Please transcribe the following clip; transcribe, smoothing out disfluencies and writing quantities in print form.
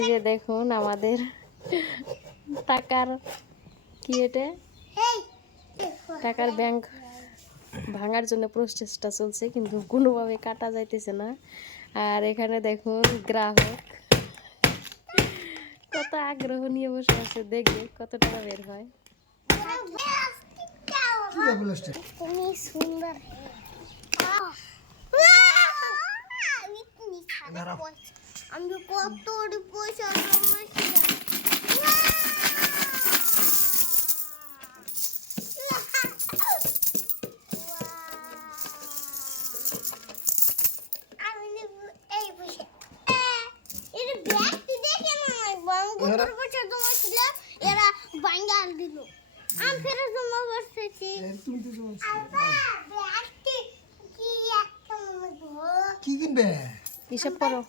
এই যে দেখুন আমাদের টাকার কি এটা টাকার ব্যাংক ভাঙার জন্য প্রচেষ্টা চলছে, কিন্তু কোনোভাবে কাটা যাইতেছে না। আর এখানে দেখুন গ্রাহক কত আগ্রহ নিয়ে বসে আছে, দেখবে কত টাকা বের হয়। তুমি সুন্দর আমি কত পয়সা এরা বাঙ্গাল দিল আমি ফেরত জমা বসেছি কি কিনবে হিসাব করো।